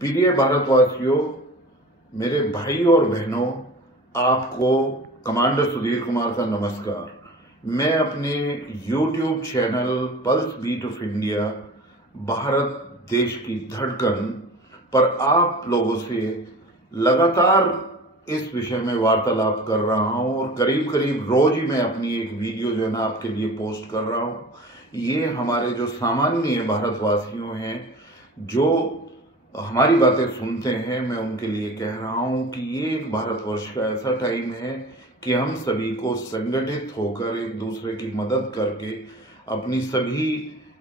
प्रिय भारतवासियों, मेरे भाई और बहनों, आपको कमांडर सुधीर कुमार का नमस्कार। मैं अपने YouTube channel pulse beat of India, Bharat देश की धड़कन पर आप लोगों से लगातार इस विषय में वार्तालाप कर रहा हूं और करीब करीब रोज ही मैं अपनी एक वीडियो जो है ना आपके लिए पोस्ट कर रहा हूं। ये हमारे जो सामान्य भारतवासियों हैं जो हमारी बातें सुनते हैं, मैं उनके लिए कह रहा हूं कि ये एक भारतवर्ष का ऐसा टाइम है कि हम सभी को संगठित होकर एक दूसरे की मदद करके अपनी सभी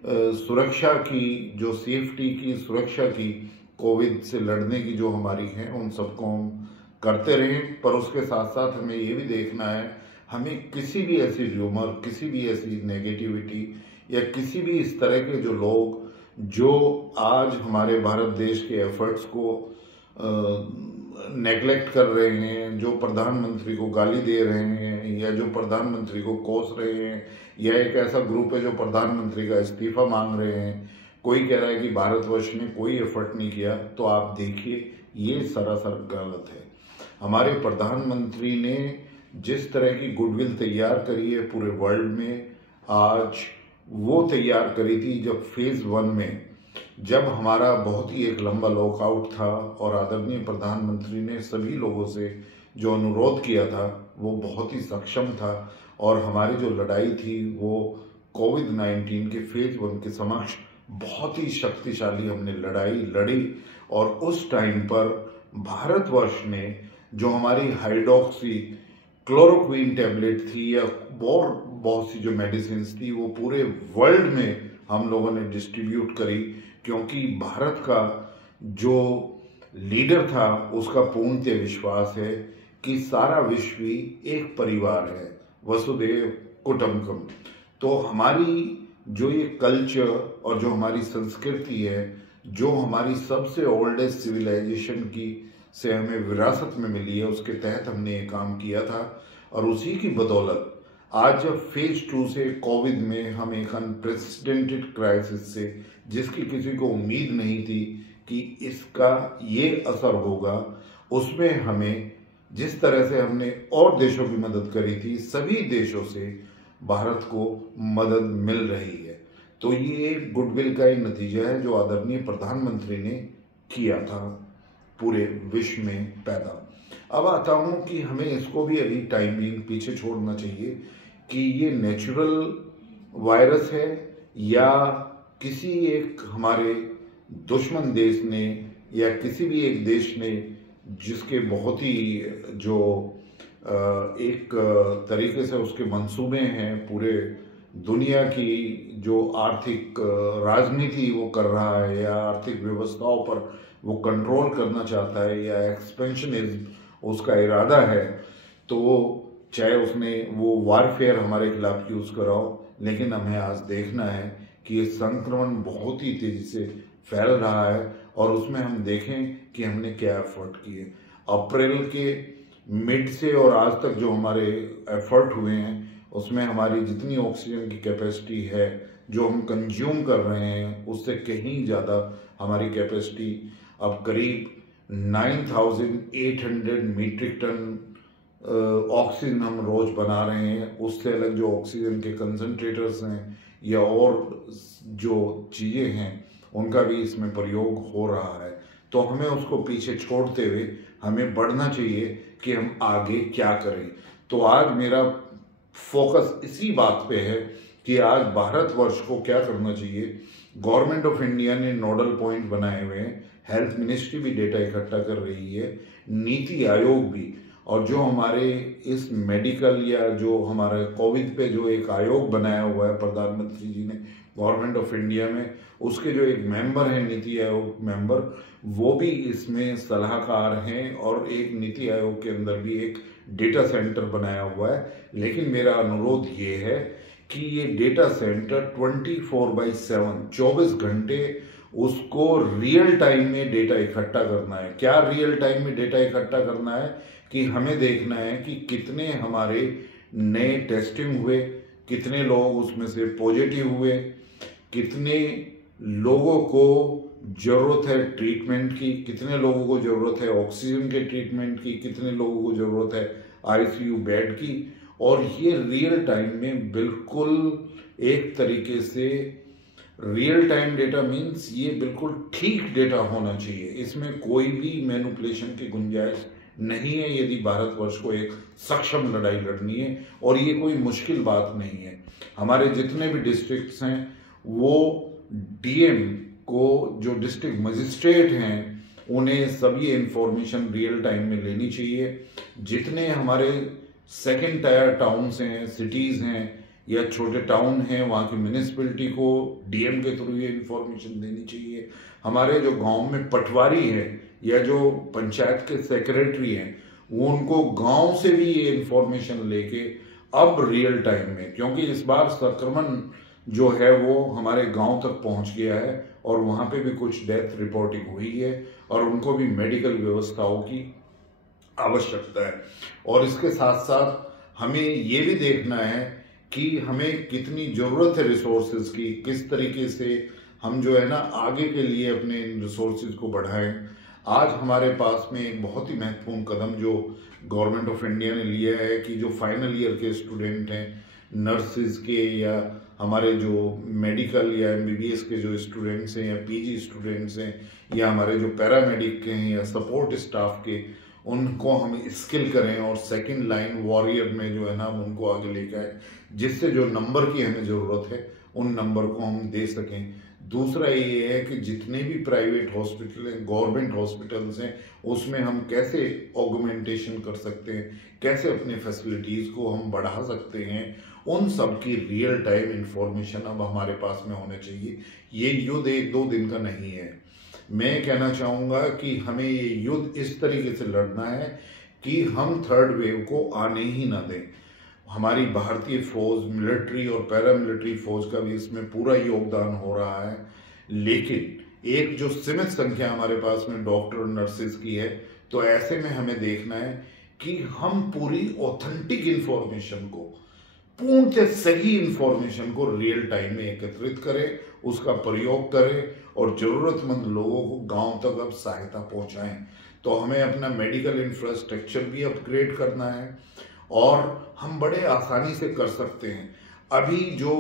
सुरक्षा की, जो सेफ्टी की, सुरक्षा की, कोविड से लड़ने की जो हमारी है, उन सबको हम करते रहें। पर उसके साथ साथ हमें ये भी देखना है, हमें किसी भी ऐसी र्यूमर, किसी भी ऐसी नेगेटिविटी या किसी भी इस तरह के जो लोग जो आज हमारे भारत देश के एफर्ट्स को नेगलेक्ट कर रहे हैं, जो प्रधानमंत्री को गाली दे रहे हैं या जो प्रधानमंत्री को कोस रहे हैं, या एक ऐसा ग्रुप है जो प्रधानमंत्री का इस्तीफा मांग रहे हैं, कोई कह रहा है कि भारतवर्ष ने कोई एफर्ट नहीं किया, तो आप देखिए ये सरासर गलत है। हमारे प्रधानमंत्री ने जिस तरह की गुडविल तैयार करी है पूरे वर्ल्ड में, आज वो तैयार करी थी जब फेज 1 में, जब हमारा बहुत ही एक लंबा लॉकआउट था और आदरणीय प्रधानमंत्री ने सभी लोगों से जो अनुरोध किया था वो बहुत ही सक्षम था और हमारी जो लड़ाई थी वो कोविड-19 के फेज 1 के समक्ष बहुत ही शक्तिशाली हमने लड़ाई लड़ी। और उस टाइम पर भारतवर्ष ने जो हमारी हाइड्रोक्सी क्लोरोक्वीन टैबलेट थी या बहुत सी जो मेडिसिन थी, वो पूरे वर्ल्ड में हम लोगों ने डिस्ट्रीब्यूट करी, क्योंकि भारत का जो लीडर था उसका पूर्णतः विश्वास है कि सारा विश्व ही एक परिवार है, वसुधैव कुटुंबकम। तो हमारी जो ये कल्चर और जो हमारी संस्कृति है, जो हमारी सबसे ओल्डेस्ट सिविलाइजेशन की से हमें विरासत में मिली है, उसके तहत हमने ये काम किया था। और उसी की बदौलत आज जब फेज 2 से कोविड में हम एक अनप्रेसिडेंटेड क्राइसिस से, जिसकी किसी को उम्मीद नहीं थी कि इसका ये असर होगा, उसमें हमें जिस तरह से हमने और देशों की मदद करी थी, सभी देशों से भारत को मदद मिल रही है। तो ये गुडविल का एक नतीजा है जो आदरणीय प्रधानमंत्री ने किया था पूरे विश्व में पैदा। अब आता हूं कि हमें इसको भी अभी टाइमिंग पीछे छोड़ना चाहिए कि ये नेचुरल वायरस है या किसी एक हमारे दुश्मन देश ने या किसी भी एक देश ने, जिसके बहुत ही जो एक तरीके से उसके मंसूबे हैं, पूरे दुनिया की जो आर्थिक राजनीति वो कर रहा है या आर्थिक व्यवस्थाओं पर वो कंट्रोल करना चाहता है या एक्सपेंशनिज्म उसका इरादा है, तो चाहे उसने वो वारफेयर हमारे खिलाफ यूज कराओ, लेकिन हमें आज देखना है कि ये संक्रमण बहुत ही तेजी से फैल रहा है। और उसमें हम देखें कि हमने क्या एफर्ट किए। अप्रैल के मिड से और आज तक जो हमारे एफर्ट हुए हैं, उसमें हमारी जितनी ऑक्सीजन की कैपेसिटी है जो हम कंज्यूम कर रहे हैं, उससे कहीं ज़्यादा हमारी कैपेसिटी अब करीब 9,800 मीट्रिक टन ऑक्सीजन हम रोज बना रहे हैं। उससे अलग जो ऑक्सीजन के कंसंट्रेटर्स हैं या और जो चीज़ें हैं, उनका भी इसमें प्रयोग हो रहा है। तो हमें उसको पीछे छोड़ते हुए हमें बढ़ना चाहिए कि हम आगे क्या करें। तो आज मेरा फोकस इसी बात पे है कि आज भारतवर्ष को क्या करना चाहिए। गवर्नमेंट ऑफ इंडिया ने नोडल पॉइंट बनाए हुए हैं, हेल्थ मिनिस्ट्री भी डेटा इकट्ठा कर रही है, नीति आयोग भी, और जो हमारे इस मेडिकल या जो हमारे कोविड पे जो एक आयोग बनाया हुआ है प्रधानमंत्री जी ने गवर्नमेंट ऑफ इंडिया में, उसके जो एक मेंबर हैं नीति आयोग मेंबर, वो भी इसमें सलाहकार हैं और एक नीति आयोग के अंदर भी एक डेटा सेंटर बनाया हुआ है। लेकिन मेरा अनुरोध ये है कि ये डेटा सेंटर 24/7 24 घंटे उसको रियल टाइम में डेटा इकट्ठा करना है। क्या रियल टाइम में डेटा इकट्ठा करना है कि हमें देखना है कि कितने हमारे नए टेस्टिंग हुए, कितने लोग उसमें से पॉजिटिव हुए, कितने लोगों को ज़रूरत है ट्रीटमेंट की, कितने लोगों को ज़रूरत है ऑक्सीजन के ट्रीटमेंट की, कितने लोगों को ज़रूरत है आईसीयू बेड की, और ये रियल टाइम में बिल्कुल एक तरीके से रियल टाइम डेटा मीन्स ये बिल्कुल ठीक डेटा होना चाहिए। इसमें कोई भी मैनिपुलेशन की गुंजाइश नहीं है यदि भारतवर्ष को एक सक्षम लड़ाई लड़नी है, और ये कोई मुश्किल बात नहीं है। हमारे जितने भी डिस्ट्रिक्ट्स हैं वो डीएम को, जो डिस्ट्रिक्ट मजिस्ट्रेट हैं, उन्हें सब ये इंफॉर्मेशन रियल टाइम में लेनी चाहिए। जितने हमारे सेकेंड टायर टाउन्स हैं, सिटीज़ हैं या छोटे टाउन हैं, वहाँ की म्यूनिसिपैलिटी को डीएम के थ्रू ये इंफॉर्मेशन देनी चाहिए। हमारे जो गांव में पटवारी है या जो पंचायत के सेक्रेटरी हैं, वो उनको गांव से भी ये इंफॉर्मेशन लेके अब रियल टाइम में, क्योंकि इस बार संक्रमण जो है वो हमारे गांव तक पहुंच गया है और वहाँ पे भी कुछ डेथ रिपोर्टिंग हुई है और उनको भी मेडिकल व्यवस्थाओं की आवश्यकता है। और इसके साथ साथ हमें ये भी देखना है कि हमें कितनी ज़रूरत है रिसोर्सेज की, किस तरीके से हम जो है ना आगे के लिए अपने रिसोर्सेज को बढ़ाएं। आज हमारे पास में एक बहुत ही महत्वपूर्ण कदम जो गवर्नमेंट ऑफ इंडिया ने लिया है कि जो फाइनल ईयर के स्टूडेंट हैं, नर्सिस के या हमारे जो मेडिकल या एमबीबीएस के जो स्टूडेंट्स हैं या पीजी स्टूडेंट्स हैं या हमारे जो पैरामेडिक के हैं या सपोर्ट स्टाफ के, उनको हम स्किल करें और सेकंड लाइन वॉरियर में जो है ना हम उनको आगे लेकर आए, जिससे जो नंबर की हमें ज़रूरत है उन नंबर को हम दे सकें। दूसरा ये है कि जितने भी प्राइवेट हॉस्पिटल हैं, गवर्नमेंट हॉस्पिटल्स हैं, उसमें हम कैसे ऑगमेंटेशन कर सकते हैं, कैसे अपने फैसिलिटीज़ को हम बढ़ा सकते हैं, उन सब की रियल टाइम इंफॉर्मेशन अब हमारे पास में होना चाहिए। ये युद्ध एक दो दिन का नहीं है। मैं कहना चाहूँगा कि हमें ये युद्ध इस तरीके से लड़ना है कि हम थर्ड वेव को आने ही ना दें। हमारी भारतीय फौज, मिलिट्री और पैरामिलिट्री फौज का भी इसमें पूरा योगदान हो रहा है, लेकिन एक जो सीमित संख्या हमारे पास में डॉक्टर और नर्सेज की है, तो ऐसे में हमें देखना है कि हम पूरी ऑथेंटिक इंफॉर्मेशन को, पूर्णतः सही इंफॉर्मेशन को रियल टाइम में एकत्रित करें, उसका प्रयोग करें और ज़रूरतमंद लोगों को गांव तक अब सहायता पहुंचाएं। तो हमें अपना मेडिकल इंफ्रास्ट्रक्चर भी अपग्रेड करना है और हम बड़े आसानी से कर सकते हैं। अभी जो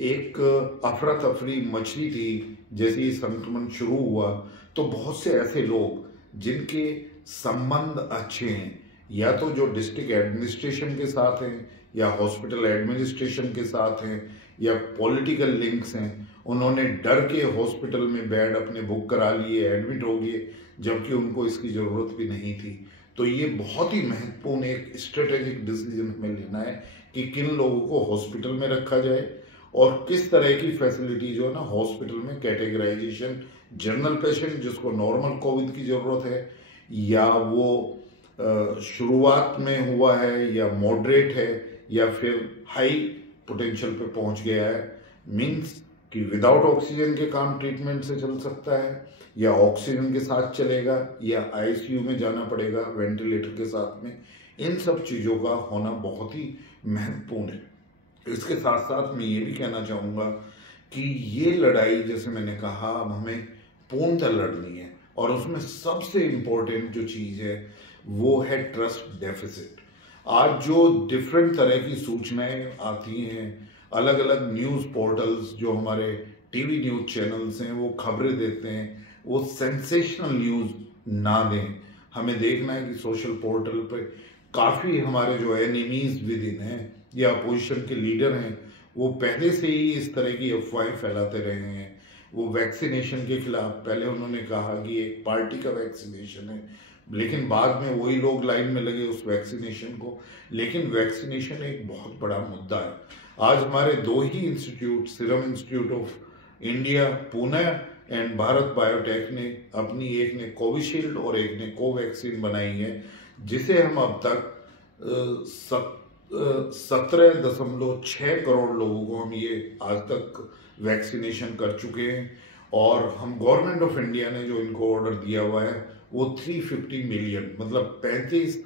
एक अफरा तफरी मचली थी जैसे ये संक्रमण शुरू हुआ, तो बहुत से ऐसे लोग जिनके संबंध अच्छे हैं, या तो जो डिस्ट्रिक्ट एडमिनिस्ट्रेशन के साथ हैं या हॉस्पिटल एडमिनिस्ट्रेशन के साथ हैं या पॉलिटिकल लिंक्स हैं, उन्होंने डर के हॉस्पिटल में बेड अपने बुक करा लिए, एडमिट हो गए, जबकि उनको इसकी ज़रूरत भी नहीं थी। तो ये बहुत ही महत्वपूर्ण एक स्ट्रेटेजिक डिसीजन हमें लेना है कि किन लोगों को हॉस्पिटल में रखा जाए और किस तरह की फैसिलिटी जो है ना हॉस्पिटल में कैटेगराइजेशन, जनरल पेशेंट जिसको नॉर्मल कोविड की ज़रूरत है, या वो शुरुआत में हुआ है या मॉडरेट है या फिर हाई पोटेंशियल पे पहुंच गया है, मीन्स कि विदाउट ऑक्सीजन के काम ट्रीटमेंट से चल सकता है या ऑक्सीजन के साथ चलेगा या आईसीयू में जाना पड़ेगा वेंटिलेटर के साथ में। इन सब चीज़ों का होना बहुत ही महत्वपूर्ण है। इसके साथ साथ मैं ये भी कहना चाहूँगा कि ये लड़ाई, जैसे मैंने कहा, अब हमें पूर्णतः लड़नी है और उसमें सबसे इम्पोर्टेंट जो चीज़ है वो है ट्रस्ट डेफिसिट। आज जो डिफरेंट तरह की सूचनाएं आती हैं, अलग अलग न्यूज़ पोर्टल्स जो हमारे टीवी न्यूज़ चैनल्स हैं वो खबरें देते हैं, वो सेंसेशनल न्यूज़ ना दें। हमें देखना है कि सोशल पोर्टल पे काफ़ी हमारे जो एनिमीज़ विद इन हैं या अपोजिशन के लीडर हैं, वो पहले से ही इस तरह की अफवाहें फैलाते रहे हैं। वो वैक्सीनेशन के खिलाफ पहले उन्होंने कहा कि एक पार्टी का वैक्सीनेशन है, लेकिन बाद में वही लोग लाइन में लगे उस वैक्सीनेशन को। लेकिन वैक्सीनेशन एक बहुत बड़ा मुद्दा है। आज हमारे दो ही institute, serum institute of India Pune and Bharat biotech ने अपनी, एक ने कोविशील्ड और एक ने कोवैक्सीन बनाई है, जिसे हम अब तक 17.6 करोड़ लोगों को हम ये आज तक वैक्सीनेशन कर चुके हैं। और हम गवर्नमेंट ऑफ इंडिया ने जो इनको ऑर्डर दिया हुआ है वो 350 मिलियन, मतलब 35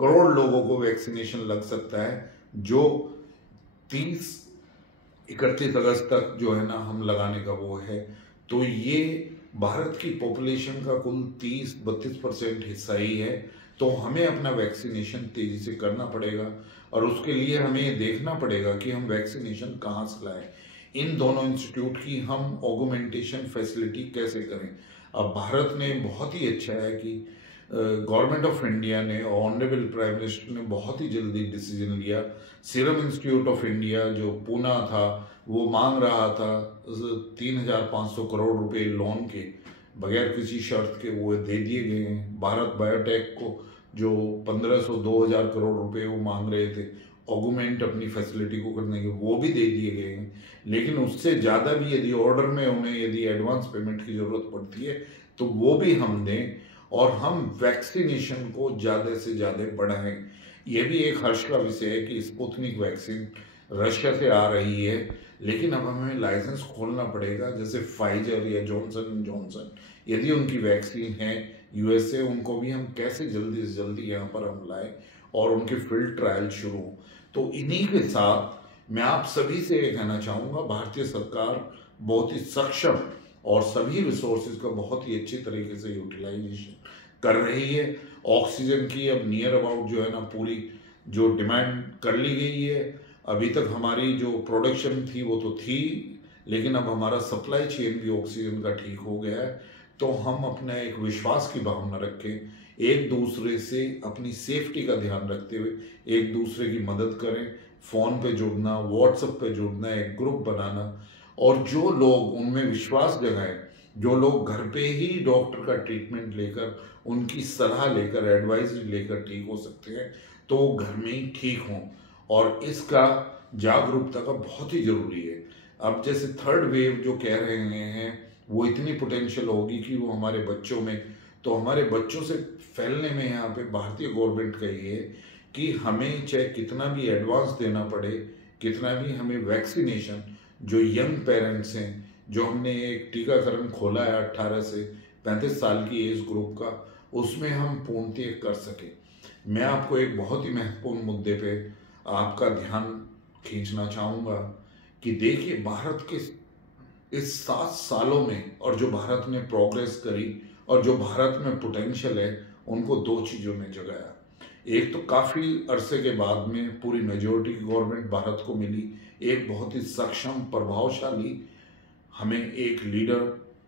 करोड़ लोगों को वैक्सीनेशन लग सकता है, जो 31 अगस्त तक जो है ना हम लगाने का वो है। तो ये भारत की पॉपुलेशन का कुल 30-32% हिस्सा ही है। तो हमें अपना वैक्सीनेशन तेजी से करना पड़ेगा और उसके लिए हमें ये देखना पड़ेगा कि हम वैक्सीनेशन कहाँ से लाएं। इन दोनों इंस्टीट्यूट की हम ऑगमेंटेशन फैसिलिटी कैसे करें। अब भारत ने बहुत ही अच्छा है कि गवर्नमेंट ऑफ इंडिया ने, ऑनरेबल प्राइम मिनिस्टर ने बहुत ही जल्दी डिसीजन लिया। सीरम इंस्टीट्यूट ऑफ इंडिया जो पूना था, वो मांग रहा था 3,500 करोड़ रुपए लोन के, बगैर किसी शर्त के वो दे दिए गए हैं। भारत बायोटेक को जो 1,500-2,000 करोड़ रुपए वो मांग रहे थे ऑगमेंट अपनी फैसिलिटी को करने के, वो भी दे दिए गए हैं। लेकिन उससे ज़्यादा भी यदि ऑर्डर में उन्हें यदि एडवांस पेमेंट की ज़रूरत पड़ती है तो वो भी हम दें और हम वैक्सीनेशन को ज़्यादा से ज़्यादा बढ़ाएं। ये भी एक हर्ष का विषय है कि स्पुतनिक वैक्सीन रशिया से आ रही है, लेकिन अब हमें लाइसेंस खोलना पड़ेगा। जैसे फाइजर या जॉनसन एंड जॉनसन, यदि उनकी वैक्सीन है यूएसए, उनको भी हम कैसे जल्दी से जल्दी यहाँ पर हम लाएं और उनके फील्ड ट्रायल शुरू हो। तो इन्हीं के साथ मैं आप सभी से ये कहना चाहूँगा, भारतीय सरकार बहुत ही सक्षम और सभी रिसोर्सेज का बहुत ही अच्छी तरीके से यूटिलाइजेशन कर रही है। ऑक्सीजन की अब नियर अबाउट जो है ना पूरी जो डिमांड कर ली गई है। अभी तक हमारी जो प्रोडक्शन थी वो तो थी, लेकिन अब हमारा सप्लाई चेन भी ऑक्सीजन का ठीक हो गया है। तो हम अपना एक विश्वास की भावना रखें, एक दूसरे से अपनी सेफ्टी का ध्यान रखते हुए एक दूसरे की मदद करें। फ़ोन पे जुड़ना, व्हाट्सएप पे जुड़ना, एक ग्रुप बनाना, और जो लोग उनमें विश्वास जगाएं, जो लोग घर पे ही डॉक्टर का ट्रीटमेंट लेकर, उनकी सलाह लेकर, एडवाइजरी लेकर ठीक हो सकते हैं, तो वो घर में ही ठीक हों। और इसका जागरूकता का बहुत ही ज़रूरी है। अब जैसे थर्ड वेव जो कह रहे हैं, वो इतनी पोटेंशियल होगी कि वो हमारे बच्चों में, तो हमारे बच्चों से फैलने में यहाँ पे भारतीय गवर्नमेंट का ये है कि हमें चाहे कितना भी एडवांस देना पड़े, कितना भी हमें वैक्सीनेशन, जो यंग पेरेंट्स हैं, जो हमने एक टीकाकरण खोला है 18 से 35 साल की एज ग्रुप का, उसमें हम पूर्णतः कर सके। मैं आपको एक बहुत ही महत्वपूर्ण मुद्दे पे आपका ध्यान खींचना चाहूँगा कि देखिए, भारत के इस 7 सालों में और जो भारत ने प्रोग्रेस करी और जो भारत में पोटेंशियल है, उनको 2 चीज़ों ने जगाया। एक तो काफ़ी अरसे के बाद में पूरी मेजोरिटी की गवर्नमेंट भारत को मिली, एक बहुत ही सक्षम, प्रभावशाली हमें एक लीडर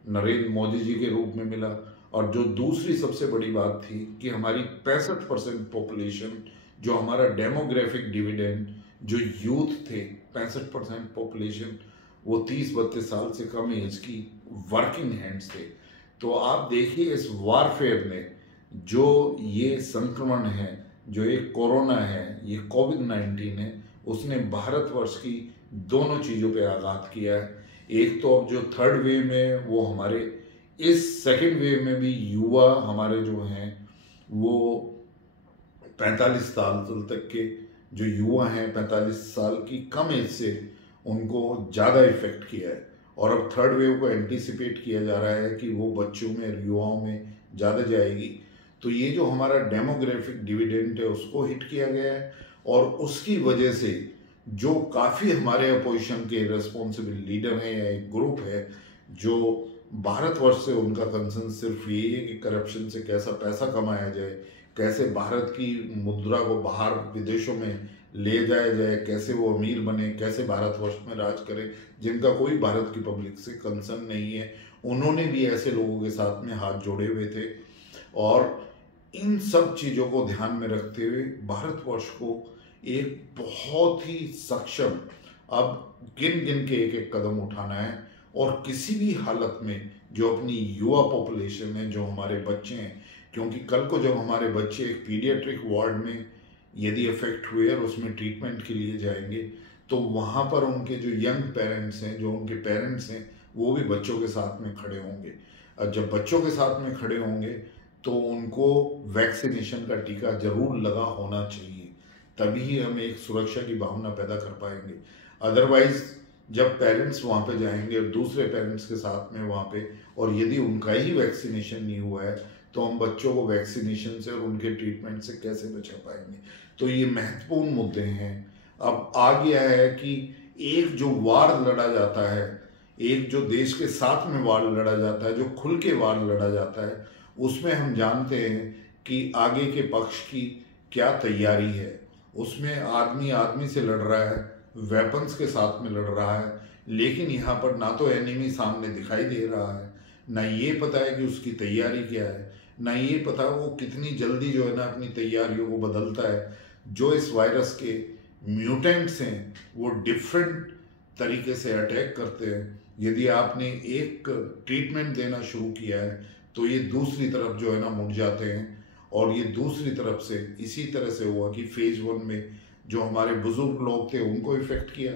नरेंद्र मोदी जी के रूप में मिला। और जो दूसरी सबसे बड़ी बात थी कि हमारी 65% पॉपुलेशन, जो हमारा डेमोग्राफिक डिविडेंड, जो यूथ थे, 65% पॉपुलेशन वो 30-32 साल से कम एज की वर्किंग हैंड्स थे। तो आप देखिए, इस वारफेयर ने जो ये संक्रमण है, जो एक कोरोना है, ये कोविड-19 है, उसने भारतवर्ष की दोनों चीज़ों पे आघात किया है। एक तो अब जो थर्ड वेव में, वो हमारे इस सेकेंड वेव में भी युवा हमारे जो हैं, वो 45 साल तक के जो युवा हैं, 45 साल की कम एज से, उनको ज़्यादा इफेक्ट किया है। और अब थर्ड वेव को एंटीसिपेट किया जा रहा है कि वो बच्चों में, युवाओं में ज़्यादा जाएगी। तो ये जो हमारा डेमोग्राफिक डिविडेंड है, उसको हिट किया गया है। और उसकी वजह से जो काफ़ी हमारे अपोजिशन के रिस्पॉन्सिबल लीडर हैं या एक ग्रुप है, जो भारतवर्ष से उनका कंसर्न सिर्फ ये है कि करप्शन से कैसा पैसा कमाया जाए, कैसे भारत की मुद्रा को बाहर विदेशों में ले जाया जाए, कैसे वो अमीर बने, कैसे भारतवर्ष में राज करें, जिनका कोई भारत की पब्लिक से कंसर्न नहीं है। उन्होंने भी ऐसे लोगों के साथ में हाथ जोड़े हुए थे। और इन सब चीज़ों को ध्यान में रखते हुए भारतवर्ष को एक बहुत ही सक्षम, अब गिन गिन के एक एक कदम उठाना है। और किसी भी हालत में जो अपनी युवा पॉपुलेशन है, जो हमारे बच्चे हैं, क्योंकि कल को जब हमारे बच्चे एक पीडियाट्रिक वार्ड में यदि अफेक्ट हुए और उसमें ट्रीटमेंट के लिए जाएंगे, तो वहाँ पर उनके जो यंग पेरेंट्स हैं, जो उनके पेरेंट्स हैं, वो भी बच्चों के साथ में खड़े होंगे। और जब बच्चों के साथ में खड़े होंगे तो उनको वैक्सीनेशन का टीका जरूर लगा होना चाहिए, तभी हम एक सुरक्षा की भावना पैदा कर पाएंगे। अदरवाइज जब पेरेंट्स वहाँ पे जाएंगे और दूसरे पेरेंट्स के साथ में वहाँ पे, और यदि उनका ही वैक्सीनेशन नहीं हुआ है, तो हम बच्चों को वैक्सीनेशन से और उनके ट्रीटमेंट से कैसे बचा पाएंगे। तो ये महत्वपूर्ण मुद्दे हैं। अब आ गया है कि एक जो वार लड़ा जाता है, एक जो देश के साथ में वार लड़ा जाता है, जो खुल के वार लड़ा जाता है, उसमें हम जानते हैं कि आगे के पक्ष की क्या तैयारी है। उसमें आदमी आदमी से लड़ रहा है, वेपन्स के साथ में लड़ रहा है, लेकिन यहाँ पर ना तो एनिमी सामने दिखाई दे रहा है, ना ये पता है कि उसकी तैयारी क्या है, ना ये पता वो कितनी जल्दी जो है ना अपनी तैयारियों को बदलता है। जो इस वायरस के म्यूटेंट्स हैं वो डिफरेंट तरीके से अटैक करते हैं। यदि आपने एक ट्रीटमेंट देना शुरू किया है तो ये दूसरी तरफ जो है ना मुड़ जाते हैं, और ये दूसरी तरफ से इसी तरह से हुआ कि फेज 1 में जो हमारे बुजुर्ग लोग थे उनको इफेक्ट किया,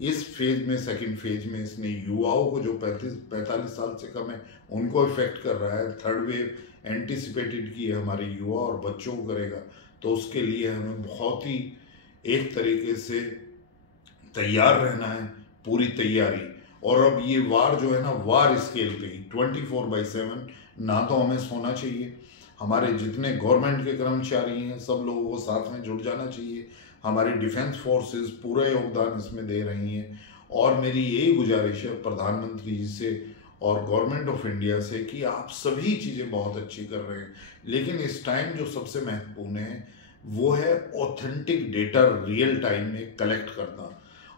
इस फेज में सेकंड फेज में इसने युवाओं को जो 45 साल से कम है उनको इफेक्ट कर रहा है। थर्ड वेव एंटिसिपेटेड की है हमारे युवा और बच्चों को करेगा, तो उसके लिए हमें बहुत ही एक तरीके से तैयार रहना है, पूरी तैयारी। और अब ये वार जो है ना वार स्केल पे ही 24/7 ना तो हमें सोना चाहिए, हमारे जितने गवर्नमेंट के कर्मचारी हैं सब लोगों को साथ में जुड़ जाना चाहिए, हमारी डिफेंस फोर्सेस पूरा योगदान इसमें दे रही हैं। और मेरी यही गुजारिश है प्रधानमंत्री जी से और गवर्नमेंट ऑफ इंडिया से कि आप सभी चीज़ें बहुत अच्छी कर रहे हैं, लेकिन इस टाइम जो सबसे महत्वपूर्ण है वो है ऑथेंटिक डेटा रियल टाइम में कलेक्ट करना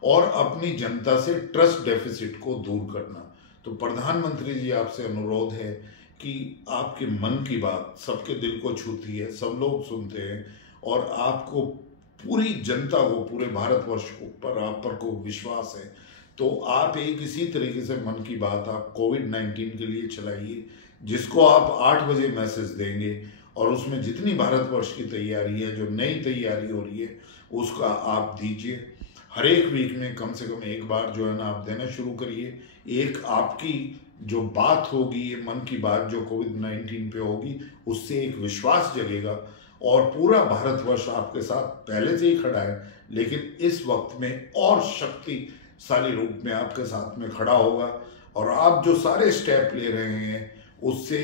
और अपनी जनता से ट्रस्ट डेफिसिट को दूर करना। तो प्रधानमंत्री जी आपसे अनुरोध है कि आपके मन की बात सबके दिल को छूती है, सब लोग सुनते हैं, और आपको पूरी जनता को, पूरे भारतवर्ष को पर आप पर को विश्वास है, तो आप एक इसी तरीके से मन की बात आप कोविड-19 के लिए चलाइए, जिसको आप 8 बजे मैसेज देंगे और उसमें जितनी भारतवर्ष की तैयारी है, जो नई तैयारी हो रही है, उसका आप दीजिए। हर एक वीक में कम से कम एक बार जो है ना आप देना शुरू करिए। एक आपकी जो बात होगी, ये मन की बात जो कोविड-19 पे होगी, उससे एक विश्वास जगेगा और पूरा भारतवर्ष आपके साथ पहले से ही खड़ा है, लेकिन इस वक्त में और शक्तिशाली रूप में आपके साथ में खड़ा होगा। और आप जो सारे स्टेप ले रहे हैं उससे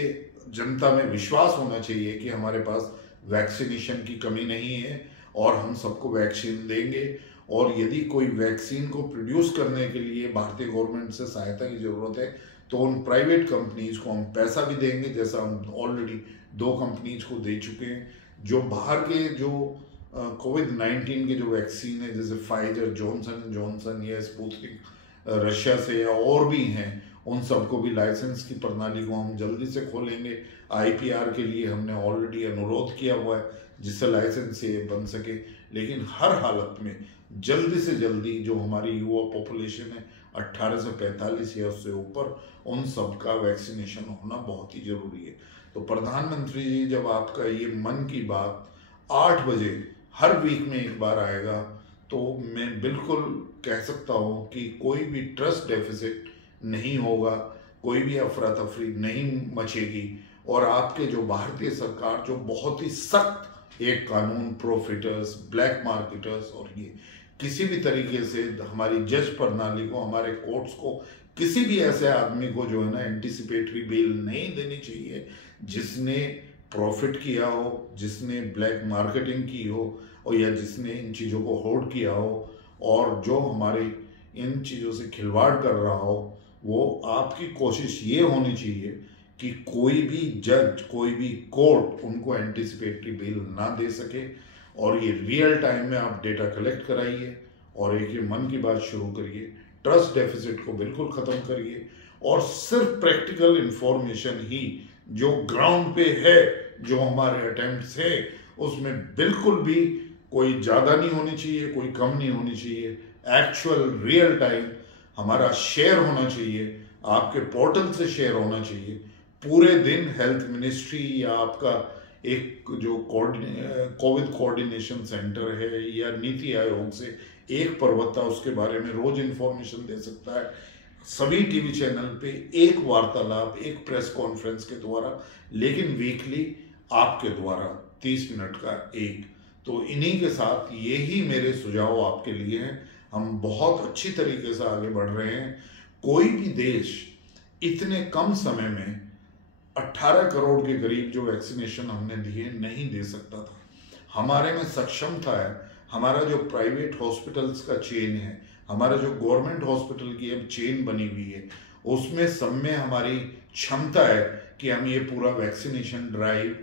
जनता में विश्वास होना चाहिए कि हमारे पास वैक्सीनेशन की कमी नहीं है और हम सबको वैक्सीन देंगे। और यदि कोई वैक्सीन को प्रोड्यूस करने के लिए भारतीय गवर्नमेंट से सहायता की ज़रूरत है तो उन प्राइवेट कंपनीज को हम पैसा भी देंगे, जैसा हम ऑलरेडी 2 कंपनीज को दे चुके हैं। जो बाहर के जो कोविड-19 के जो वैक्सीन है, जैसे फाइजर, जॉनसन एंड जॉनसन या स्पुतनिक रशिया से या और भी हैं, उन सबको भी लाइसेंस की प्रणाली को हम जल्दी से खोलेंगे। IPR के लिए हमने ऑलरेडी अनुरोध किया हुआ है जिससे लाइसेंस से बन सके। लेकिन हर हालत में जल्दी से जल्दी जो हमारी युवा पॉपुलेशन है 18 से 45 या उससे ऊपर, उन सब का वैक्सीनेशन होना बहुत ही जरूरी है। तो प्रधानमंत्री जी जब आपका ये मन की बात 8 बजे हर वीक में एक बार आएगा, तो मैं बिल्कुल कह सकता हूँ कि कोई भी ट्रस्ट डेफिसिट नहीं होगा, कोई भी अफरा तफरी नहीं मचेगी। और आपके जो भारतीय सरकार जो बहुत ही सख्त एक कानून, प्रॉफिटर्स, ब्लैक मार्केटर्स, और ये किसी भी तरीके से हमारी जज प्रणाली को, हमारे कोर्ट्स को, किसी भी ऐसे आदमी को जो है ना एंटिसिपेटरी बेल नहीं देनी चाहिए जिसने प्रॉफिट किया हो, जिसने ब्लैक मार्केटिंग की हो, और या जिसने इन चीज़ों को होल्ड किया हो और जो हमारे इन चीज़ों से खिलवाड़ कर रहा हो। वो आपकी कोशिश ये होनी चाहिए कि कोई भी जज, कोई भी कोर्ट उनको एंटिसिपेटरी बेल ना दे सके। और ये रियल टाइम में आप डेटा कलेक्ट कराइए और एक ये मन की बात शुरू करिए, ट्रस्ट डेफिसिट को बिल्कुल ख़त्म करिए और सिर्फ प्रैक्टिकल इंफॉर्मेशन ही जो ग्राउंड पे है, जो हमारे अटेम्प्ट्स है, उसमें बिल्कुल भी कोई ज़्यादा नहीं होनी चाहिए, कोई कम नहीं होनी चाहिए। एक्चुअल रियल टाइम हमारा शेयर होना चाहिए, आपके पोर्टल से शेयर होना चाहिए। पूरे दिन हेल्थ मिनिस्ट्री या आपका एक जो कोविड कोऑर्डिनेशन सेंटर है या नीति आयोग से एक प्रवक्ता उसके बारे में रोज इंफॉर्मेशन दे सकता है। सभी टीवी चैनल पे एक वार्तालाप, एक प्रेस कॉन्फ्रेंस के द्वारा, लेकिन वीकली आपके द्वारा 30 मिनट का एक। तो इन्हीं के साथ यही मेरे सुझाव आपके लिए हैं। हम बहुत अच्छी तरीके से आगे बढ़ रहे हैं। कोई भी देश इतने कम समय में 18 करोड़ के करीब जो वैक्सीनेशन हमने दिए नहीं दे सकता था। हमारे में सक्षमता है, हमारा जो प्राइवेट हॉस्पिटल्स का चेन है, हमारे जो गवर्नमेंट हॉस्पिटल की अब चेन बनी हुई है उसमें सब में हमारी क्षमता है कि हम ये पूरा वैक्सीनेशन ड्राइव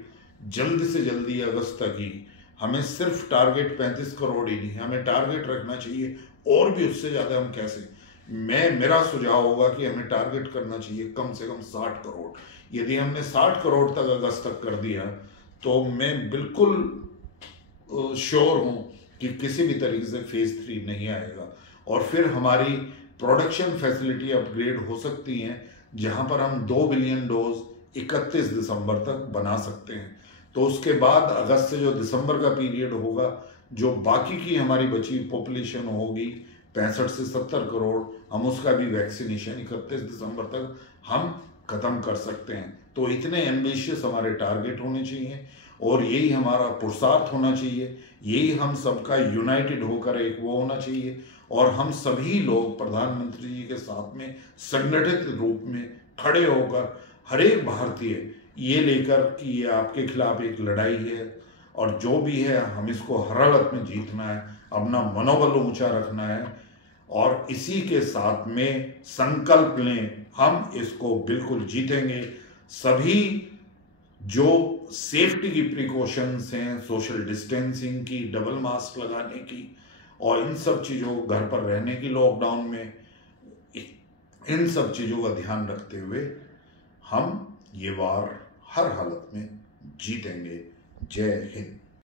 जल्द से जल्दी अगस्त तक ही, हमें सिर्फ टारगेट 35 करोड़ ही नहीं, हमें टारगेट रखना चाहिए और भी उससे ज़्यादा। हम कैसे, मेरा सुझाव होगा कि हमें टारगेट करना चाहिए कम से कम 60 करोड़। यदि हमने 60 करोड़ तक अगस्त तक कर दिया तो मैं बिल्कुल श्योर हूँ कि किसी भी तरीके से फेज 3 नहीं आएगा और फिर हमारी प्रोडक्शन फैसिलिटी अपग्रेड हो सकती हैं, जहां पर हम 2 बिलियन डोज 31 दिसंबर तक बना सकते हैं। तो उसके बाद अगस्त से जो दिसंबर का पीरियड होगा, जो बाकी की हमारी बची पॉपुलेशन होगी 65 से 70 करोड़, हम उसका भी वैक्सीनेशन 31 दिसंबर तक हम खत्म कर सकते हैं। तो इतने एम्बिशियस हमारे टारगेट होने चाहिए और यही हमारा पुरुषार्थ होना चाहिए, यही हम सबका यूनाइटेड होकर एक वो होना चाहिए और हम सभी लोग प्रधानमंत्री जी के साथ में संगठित रूप में खड़े होकर हर एक भारतीय ये लेकर कि ये आपके खिलाफ एक लड़ाई है और जो भी है हम इसको हर हालत में जीतना है, अपना मनोबल ऊंचा रखना है और इसी के साथ में संकल्प लें हम इसको बिल्कुल जीतेंगे। सभी जो सेफ्टी की प्रिकॉशंस हैं, सोशल डिस्टेंसिंग की, डबल मास्क लगाने की और इन सब चीज़ों, घर पर रहने की लॉकडाउन में, इन सब चीज़ों का ध्यान रखते हुए हम ये वार हर हालत में जीतेंगे। जय हिंद।